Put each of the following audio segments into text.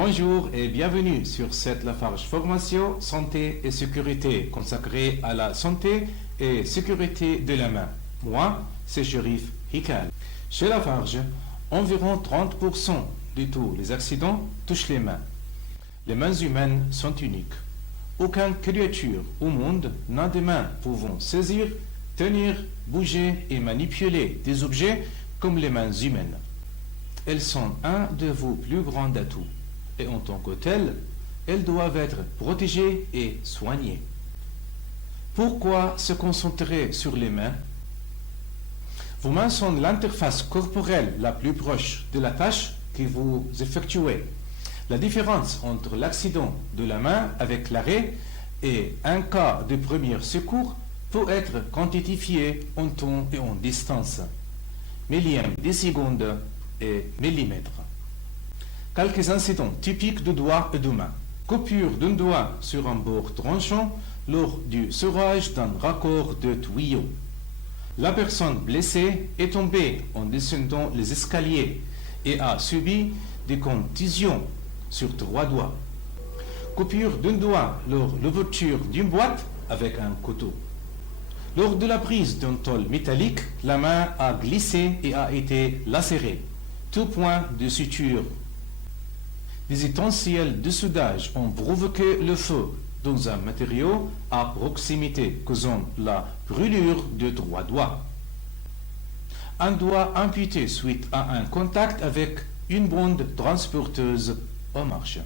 Bonjour et bienvenue sur cette Lafarge Formation Santé et Sécurité consacrée à la santé et sécurité de la main. Moi, c'est Cherif Hikal. Chez Lafarge, environ 30% de tous les accidents touchent les mains. Les mains humaines sont uniques. Aucune créature au monde n'a des mains pouvant saisir, tenir, bouger et manipuler des objets comme les mains humaines. Elles sont un de vos plus grands atouts. Et en tant que telles, elles doivent être protégées et soignées. Pourquoi se concentrer sur les mains? Vos mains sont l'interface corporelle la plus proche de la tâche que vous effectuez. La différence entre l'accident de la main avec l'arrêt et un cas de premier secours peut être quantifiée en temps et en distance, millièmes de secondes et millimètres. Quelques incidents typiques de doigts et de mains. Coupure d'un doigt sur un bord tranchant lors du serrage d'un raccord de tuyau. La personne blessée est tombée en descendant les escaliers et a subi des contusions sur 3 doigts. Coupure d'un doigt lors de l'ouverture d'une boîte avec un couteau. Lors de la prise d'un tôle métallique, la main a glissé et a été lacérée. Tout point de suture. Des ustensiles de soudage ont provoqué le feu dans un matériau à proximité, causant la brûlure de 3 doigts. Un doigt amputé suite à un contact avec une bande transporteuse en marche.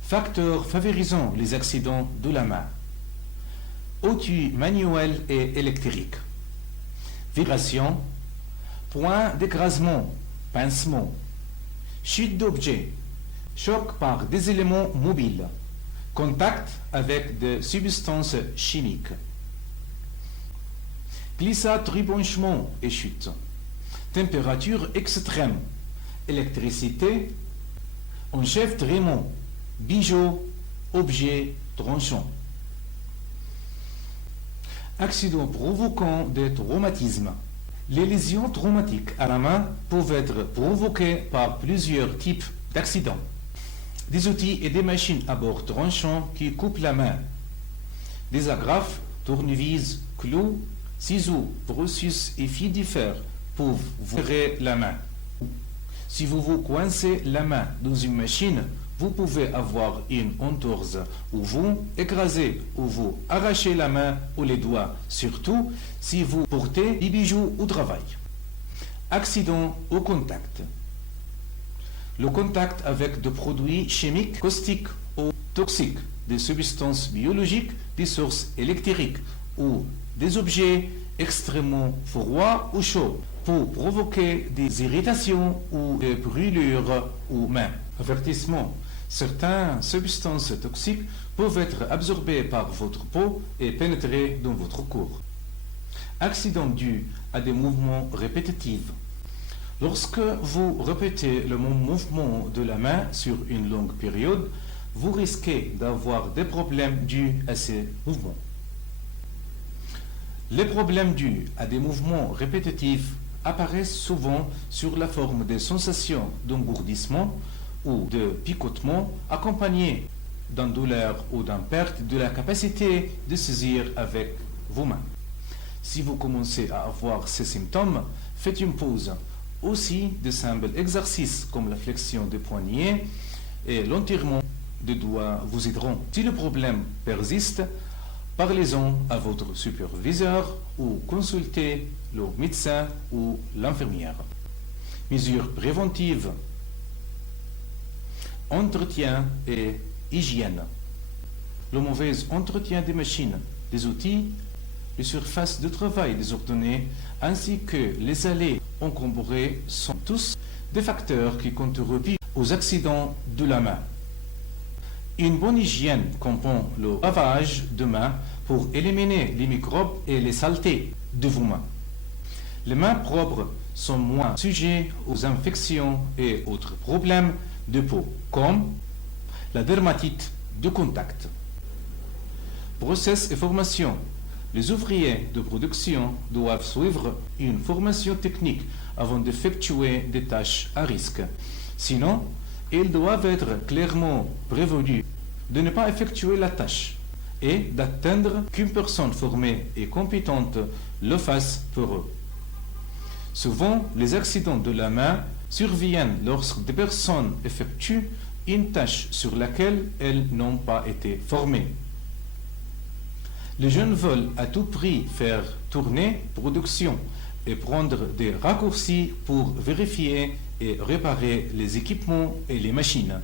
Facteurs favorisant les accidents de la main. Outil manuel et électrique. Vibration. Point d'écrasement, pincement. Chute d'objets, choc par des éléments mobiles, contact avec des substances chimiques, glissade, rebondissement et chute, température extrême, électricité, enchevêtrement, bijoux, objets tranchants. Accident provoquant des traumatismes. Les lésions traumatiques à la main peuvent être provoquées par plusieurs types d'accidents. Des outils et des machines à bord tranchants qui coupent la main. Des agrafes, tournevis, clous, ciseaux, brossus et fils de fer peuvent vous serrer la main. Si vous vous coincez la main dans une machine, vous pouvez avoir une entorse ou vous écrasez ou vous arrachez la main ou les doigts, surtout si vous portez des bijoux au travail. Accident au contact. Le contact avec des produits chimiques, caustiques ou toxiques, des substances biologiques, des sources électriques ou des objets extrêmement froids ou chauds pour provoquer des irritations ou des brûlures aux mains. Avertissement. Certaines substances toxiques peuvent être absorbées par votre peau et pénétrer dans votre corps. Accident dû à des mouvements répétitifs. Lorsque vous répétez le même mouvement de la main sur une longue période, vous risquez d'avoir des problèmes dus à ces mouvements. Les problèmes dus à des mouvements répétitifs apparaissent souvent sur la forme des sensations d'engourdissement ou de picotement accompagné d'une douleur ou d'une perte de la capacité de saisir avec vos mains. Si vous commencez à avoir ces symptômes, faites une pause. Aussi, de simples exercices comme la flexion des poignets et l'étirement des doigts vous aideront. Si le problème persiste, parlez-en à votre superviseur ou consultez le médecin ou l'infirmière. Mesures préventives. Entretien et hygiène. Le mauvais entretien des machines, des outils, les surfaces de travail désordonnées, ainsi que les allées encombrées sont tous des facteurs qui contribuent aux accidents de la main. Une bonne hygiène comprend le lavage de mains pour éliminer les microbes et les saletés de vos mains. Les mains propres sont moins sujets aux infections et autres problèmes de peau, comme la dermatite de contact. Process et formation. Les ouvriers de production doivent suivre une formation technique avant d'effectuer des tâches à risque. Sinon, Ils doivent être clairement prévenus de ne pas effectuer la tâche et d'attendre qu'une personne formée et compétente le fasse pour eux. Souvent, les accidents de la main surviennent lorsque des personnes effectuent une tâche sur laquelle elles n'ont pas été formées. Les jeunes veulent à tout prix faire tourner production et prendre des raccourcis pour vérifier et réparer les équipements et les machines.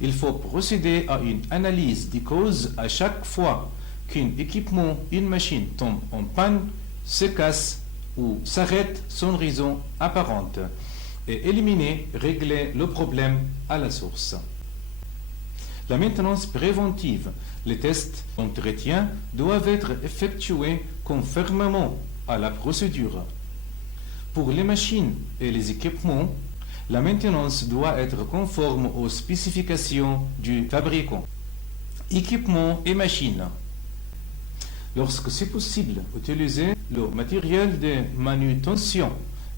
Il faut procéder à une analyse des causes à chaque fois qu'un équipement, une machine tombe en panne, se casse ou s'arrête sans raison apparente et éliminer, régler le problème à la source. La maintenance préventive, les tests d'entretien doivent être effectués conformément à la procédure. Pour les machines et les équipements, la maintenance doit être conforme aux spécifications du fabricant. Équipements et machines. Lorsque c'est possible, utiliser le matériel de manutention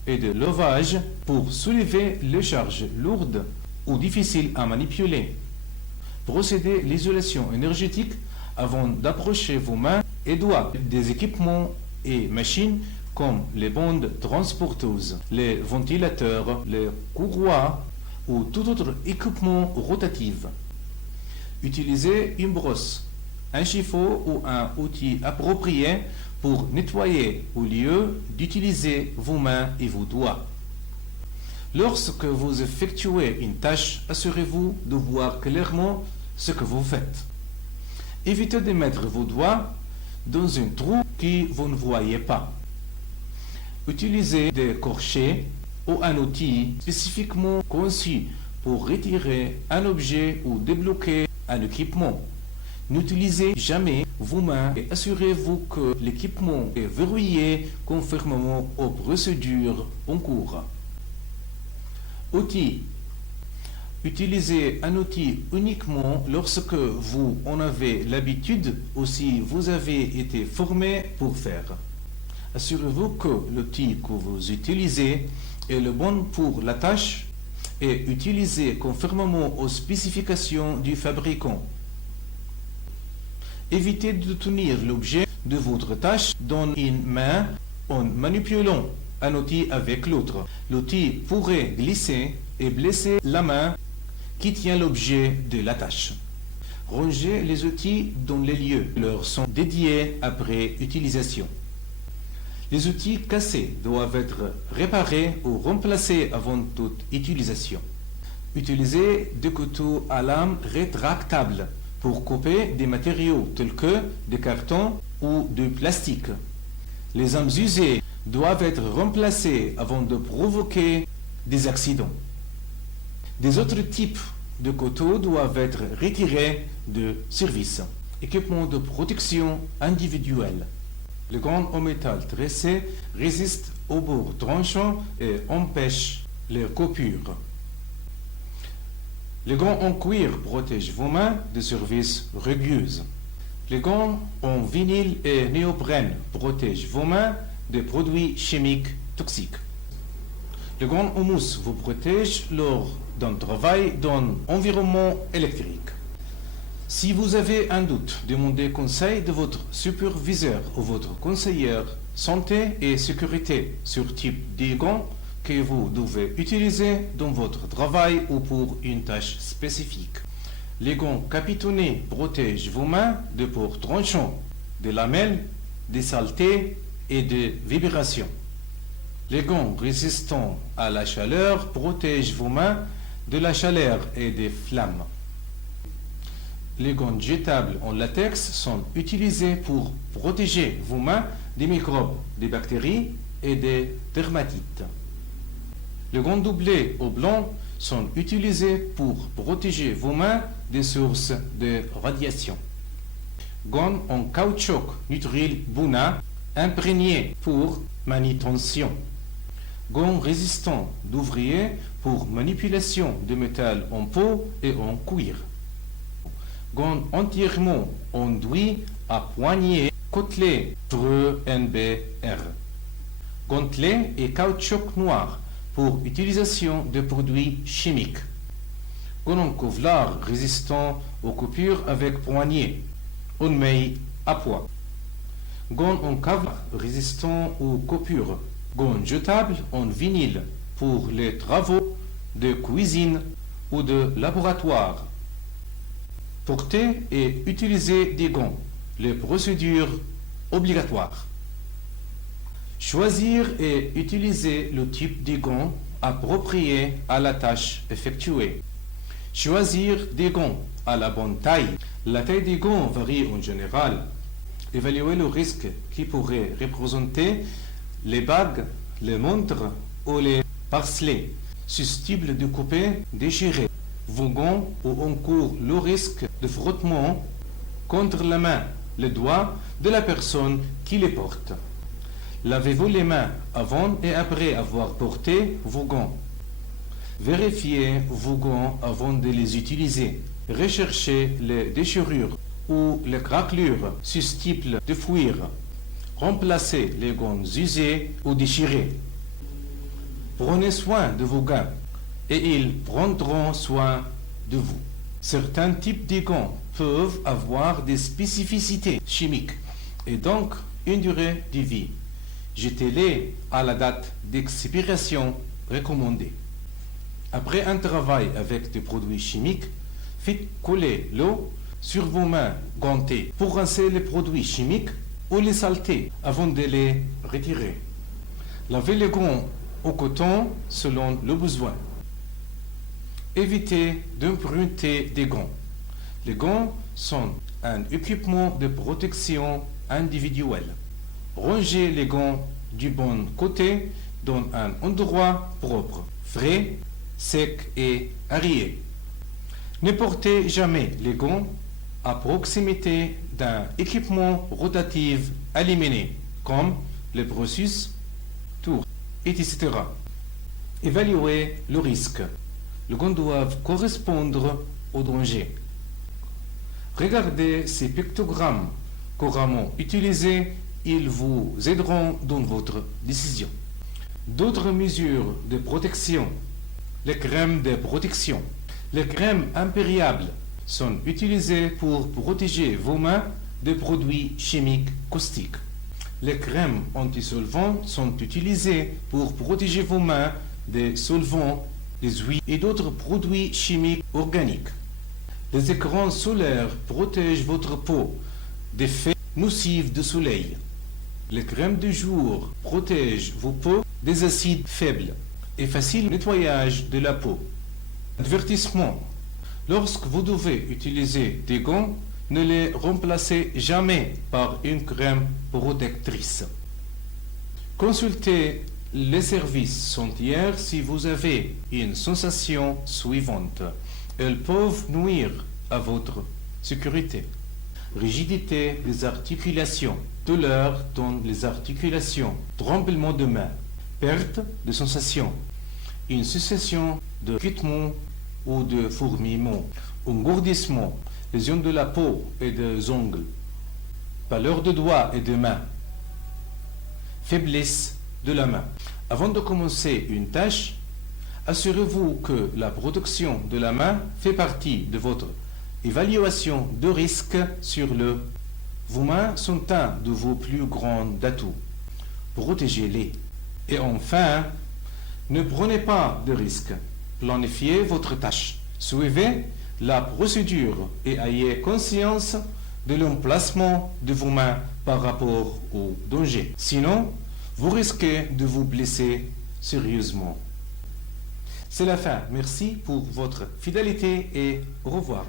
et de levage pour soulever les charges lourdes ou difficiles à manipuler. Procédez à l'isolation énergétique avant d'approcher vos mains et doigts des équipements et machines comme les bandes transporteuses, les ventilateurs, les courroies ou tout autre équipement rotatif. Utilisez une brosse, un chiffon ou un outil approprié pour nettoyer au lieu d'utiliser vos mains et vos doigts. Lorsque vous effectuez une tâche, assurez-vous de voir clairement ce que vous faites. Évitez de mettre vos doigts dans un trou que vous ne voyez pas. Utilisez des crochets ou un outil spécifiquement conçu pour retirer un objet ou débloquer un équipement. N'utilisez jamais vos mains et assurez-vous que l'équipement est verrouillé conformément aux procédures en cours. Outils. Utilisez un outil uniquement lorsque vous en avez l'habitude ou si vous avez été formé pour faire. Assurez-vous que l'outil que vous utilisez est le bon pour la tâche et utilisé conformément aux spécifications du fabricant. Évitez de tenir l'objet de votre tâche dans une main en manipulant un outil avec l'autre. L'outil pourrait glisser et blesser la main qui tient l'objet de la tâche. Rangez les outils dans les lieux qui leur sont dédiés après utilisation. Les outils cassés doivent être réparés ou remplacés avant toute utilisation. Utilisez des couteaux à lame rétractables pour couper des matériaux tels que des cartons ou du plastique. Les armes usées doivent être remplacées avant de provoquer des accidents. Des autres types de couteaux doivent être retirés de service. Équipement de protection individuelle. Les gants en métal tressé résistent aux bords tranchants et empêchent les coupures. Les gants en cuir protègent vos mains de surfaces rugueuses. Les gants en vinyle et néoprène protègent vos mains des produits chimiques toxiques. Les gants en mousse vous protègent lors d'un travail dans un environnement électrique. Si vous avez un doute, demandez conseil de votre superviseur ou votre conseillère santé et sécurité sur type de gants que vous devez utiliser dans votre travail ou pour une tâche spécifique. Les gants capitonnés protègent vos mains de ports tranchants, des lamelles, des saletés et des vibrations. Les gants résistants à la chaleur protègent vos mains de la chaleur et des flammes. Les gants jetables en latex sont utilisés pour protéger vos mains des microbes, des bactéries et des dermatites. Les gants doublés au blanc sont utilisés pour protéger vos mains des sources de radiation. Gants en caoutchouc Nutrile Buna imprégnés pour manutention. Gants résistants d'ouvrier pour manipulation de métal en peau et en cuir. Gants entièrement enduits à poignée côtelée NBR. Gantelets et caoutchouc noir pour utilisation de produits chimiques. Con un kevlar résistant aux coupures avec poignée, on met à poids. Gon un kevlar résistant aux coupures. Gon jetable en vinyle pour les travaux de cuisine ou de laboratoire. Porter et utiliser des gants. Les procédures obligatoires. Choisir et utiliser le type de gants approprié à la tâche effectuée. Choisir des gants à la bonne taille. La taille des gants varie en général. Évaluer le risque qui pourrait représenter les bagues, les montres ou les bracelets susceptibles de couper, déchirer vos gants ou encourt le risque de frottement contre la main, les doigts de la personne qui les porte. Lavez-vous les mains avant et après avoir porté vos gants. Vérifiez vos gants avant de les utiliser. Recherchez les déchirures ou les craquelures susceptibles de fuir. Remplacez les gants usés ou déchirés. Prenez soin de vos gants et ils prendront soin de vous. Certains types de gants peuvent avoir des spécificités chimiques et donc une durée de vie. Jetez-les à la date d'expiration recommandée. Après un travail avec des produits chimiques, faites couler l'eau sur vos mains gantées pour rincer les produits chimiques ou les saletés avant de les retirer. Lavez les gants au coton selon le besoin. Évitez d'emprunter des gants. Les gants sont un équipement de protection individuelle. Rangez les gants du bon côté dans un endroit propre, frais, sec et arié. Ne portez jamais les gants à proximité d'un équipement rotatif éliminé, comme les processus, tours, etc. Évaluez le risque. Les gants doivent correspondre au danger. Regardez ces pictogrammes couramment utilisés. Ils vous aideront dans votre décision. D'autres mesures de protection. Les crèmes de protection. Les crèmes imperméables sont utilisées pour protéger vos mains des produits chimiques caustiques. Les crèmes antisolvants sont utilisées pour protéger vos mains des solvants, des huiles et d'autres produits chimiques organiques. Les écrans solaires protègent votre peau des effets nocifs du soleil. Les crèmes de jour protègent vos peaux des acides faibles et facilitent le nettoyage de la peau. Avertissement. Lorsque vous devez utiliser des gants, ne les remplacez jamais par une crème protectrice. Consultez les services sanitaires si vous avez une sensation suivante. Elles peuvent nuire à votre sécurité. Rigidité des articulations, douleur dans les articulations, tremblement de main, perte de sensation, une succession de cuitements ou de fourmillements, engourdissement, lésions de la peau et des ongles, pâleur de doigts et de mains, faiblesse de la main. Avant de commencer une tâche, assurez-vous que la protection de la main fait partie de votre évaluation de risque sur le. Vos mains sont un de vos plus grands atouts. Protégez-les. Et enfin, ne prenez pas de risques. Planifiez votre tâche. Suivez la procédure et ayez conscience de l'emplacement de vos mains par rapport au danger. Sinon, vous risquez de vous blesser sérieusement. C'est la fin. Merci pour votre fidélité et au revoir.